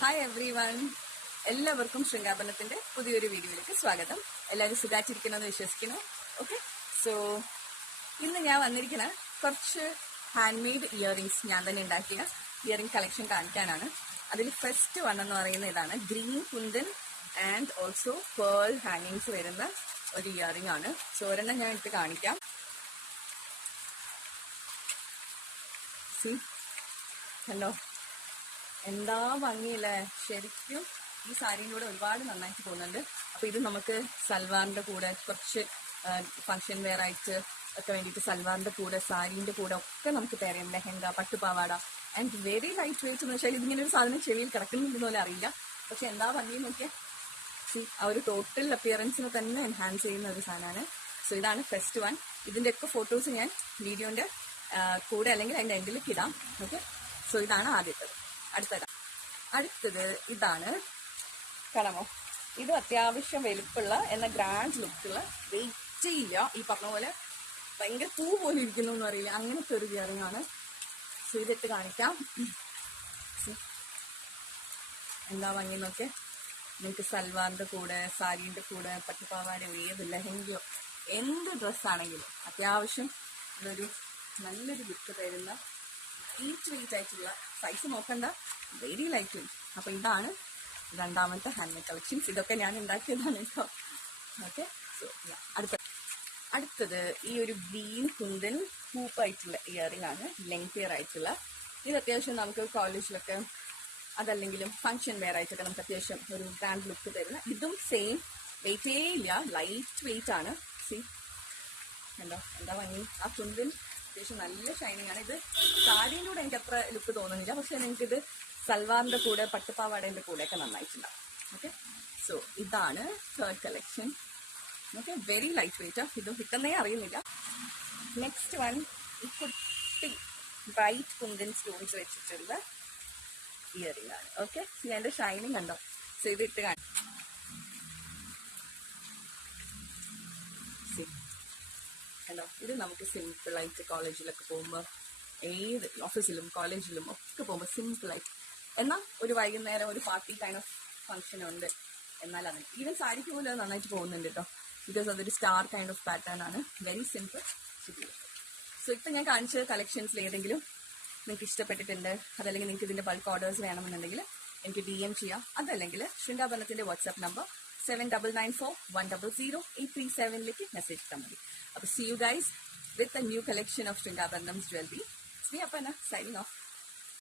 Hi every one, എല്ലാവർക്കും ശൃംഗാപനത്തിന്റെ പുതിയൊരു വീഡിയോയിലേക്ക് സ്വാഗതം. എല്ലാവരും സുഖായിട്ടിരിക്കണമെന്ന് വിശ്വസിക്കുന്നു. ഓക്കെ, സോ ഇന്ന് ഞാൻ വന്നിരിക്കുന്ന കുറച്ച് ഹാൻഡ് മെയ്ഡ് ഇയറിങ്സ്, ഞാൻ തന്നെ ഉണ്ടാക്കിയ ഇയറിംഗ് കളക്ഷൻ കാണിക്കാനാണ്. അതിൽ ഫസ്റ്റ് വൺ എന്ന് പറയുന്ന ഇതാണ് green kundan and also pearl ഹാങ്ങിങ്സ് വരുന്ന ഒരു ഇയറിംഗ് ആണ്. സോ ഒരെണ്ണം ഞാൻ എടുത്ത് കാണിക്കാം. സി, ഹലോ, എന്താ ഭംഗിയില്ലേ. ശരിക്കും ഈ സാരിയുടെ കൂടെ ഒരുപാട് നന്നായിട്ട് പോകുന്നുണ്ട്. അപ്പൊ ഇത് നമുക്ക് സൽവാറിന്റെ കൂടെ കുറച്ച് ഫംഗ്ഷൻ വെയർ ആയിട്ട് ഒക്കെ വേണ്ടിയിട്ട് സൽവാറിന്റെ കൂടെ സാരീന്റെ കൂടെ ഒക്കെ നമുക്ക് തരാം. ലെഹങ്ക, പട്ടുപാവാട ആൻഡ് വെരി ലൈറ്റ് വെയിറ്റ് എന്ന് വെച്ചാൽ ഇതിങ്ങനെ ഒരു സാധനം ചെവിയിൽ കിടക്കുന്നുണ്ടെന്ന് പോലെ അറിയില്ല. പക്ഷെ എന്താ ഭംഗി നോക്കിയാൽ ആ ഒരു ടോട്ടൽ അപ്പിയറൻസിനെ തന്നെ എൻഹാൻസ് ചെയ്യുന്ന ഒരു സാധനമാണ്. സോ ഇതാണ് ഫസ്റ്റ് വൺ. ഇതിന്റെ ഒക്കെ ഫോട്ടോസ് ഞാൻ വീഡിയോന്റെ കൂടെ അല്ലെങ്കിൽ അതിന്റെ എൻഡിലേക്ക് ഇടാം. ഓക്കെ, സോ ഇതാണ് ആദ്യത്തത്. അടുത്തത് ഇതാണ്. കാണാമോ? ഇത് അത്യാവശ്യം വലുപ്പമുള്ള എന്ന ഗ്രാൻഡ് ലുക്കുള്ള, വെയിറ്റ് ഇല്ല, ഈ പറഞ്ഞ പോലെ ഭയങ്കര പൂ പോലെ ഇരിക്കുന്നു എന്ന് അറിയില്ല, അങ്ങനത്തെ ഒരു ഇയറിംഗ് ആണ്. സോ ഇതിട്ട് കാണിക്കാം. എന്താ ഭംഗി നോക്കെ. നിങ്ങൾക്ക് സൽവാറിന്റെ കൂടെ, സാരീന്റെ കൂടെ, പട്ടുപാവാടയോ ഏത് ലെഹങ്കയോ എന്ത് ഡ്രസ്സാണെങ്കിലും അത്യാവശ്യം ഇതൊരു നല്ലൊരു ലുക്ക് തരുന്ന വെയിറ്റ് ആയിട്ടുള്ള, സൈസ് നോക്കണ്ട, വെരി ലൈറ്റ് വെയിറ്റ്. അപ്പൊ ഇതാണ് രണ്ടാമത്തെ ഹാൻഡ് മെയ്ഡ് കളക്ഷൻസ്. ഇതൊക്കെ ഞാൻ ഉണ്ടാക്കിയതാണ് കേട്ടോ. ഓക്കെ, സോ അടുത്തത് ഈ ഒരു ഗ്രീൻ കുന്തൻ ഹൂപ്പായിട്ടുള്ള ഇയറിംഗ് ആണ്, ലെങ്ത് ഇയർ ആയിട്ടുള്ള. ഇത് അത്യാവശ്യം നമുക്ക് കോളേജിലൊക്കെ അതല്ലെങ്കിലും ഫംഗ്ഷൻ വെയർ ആയിട്ടൊക്കെ നമുക്ക് അത്യാവശ്യം ഒരു ഗ്രാൻഡ് ലുക്ക് തരുന്ന. ഇതും സെയിം, വെയിറ്റേ ഇല്ല, ലൈറ്റ് വെയിറ്റ് ആണ്. സി, കണ്ടോ എന്താ ഭംഗി. ആ കുന്തൻ അത്യാവശ്യം നല്ല ഷൈനിങ് ആണ്. ഇത് സാരിയുടെ കൂടെ എനിക്ക് അത്ര ലുക്ക് തോന്നുന്നില്ല, പക്ഷെ നിങ്ങൾക്കിത് സൽവാറിന്റെ കൂടെ, പട്ടുപാവാടേന്റെ കൂടെ ഒക്കെ നന്നായിട്ടുണ്ടാവും. ഓക്കെ, സോ ഇതാണ് third collection. Okay, very light wait. ഇതും കിട്ടുന്നേ അറിയുന്നില്ല. നെക്സ്റ്റ് വൺ ഈ കുട്ടി ബ്രൈറ്റ് കുന്തൻ സ്റ്റോൺസ് വെച്ചിട്ടുള്ള ഇയറിംഗ് ആണ്. ഓക്കെ, ഇതിന്റെ ഷൈനിങ് കണ്ടോ. സോ ഇത് ഇട്ട് കാണും. ഹലോ, ഇത് നമുക്ക് സിമ്പിളായിട്ട് കോളേജിലൊക്കെ പോകുമ്പോൾ, ഏത് ഓഫീസിലും കോളേജിലും ഒക്കെ പോകുമ്പോൾ സിമ്പിളായിട്ട്, എന്നാൽ ഒരു വൈകുന്നേരം ഒരു പാർട്ടി കൈൻഡ് ഓഫ് ഫംഗ്ഷൻ ഉണ്ട്, എന്നാൽ അതിന് ഈവൻ സാരിക്ക് പോലും അത് നന്നായിട്ട് പോകുന്നുണ്ട് കേട്ടോ. ബിക്കോസ് അതൊരു സ്റ്റാർ കൈൻഡ് ഓഫ് പാറ്റേൺ ആണ്. Very simple. സോ ഇപ്പം ഞാൻ കാണിച്ച കളക്ഷൻസിൽ ഏതെങ്കിലും നിങ്ങൾക്ക് ഇഷ്ടപ്പെട്ടിട്ടുണ്ട്, അതല്ലെങ്കിൽ നിങ്ങൾക്ക് ഇതിന്റെ ബൾക്ക് ഓർഡേഴ്സ് വേണമെന്നുണ്ടെങ്കിൽ എനിക്ക് DM ചെയ്യാം. അതല്ലെങ്കിൽ ശൃംഗാപനത്തിന്റെ വാട്സ്ആപ്പ് നമ്പർ 7994100837 മെസ്സേജ് ഇട്ടാൽ മതി. അപ്പോൾ see you guys with a new collection of Shringabaranam's jewelry. It's me, Aparna, signing off.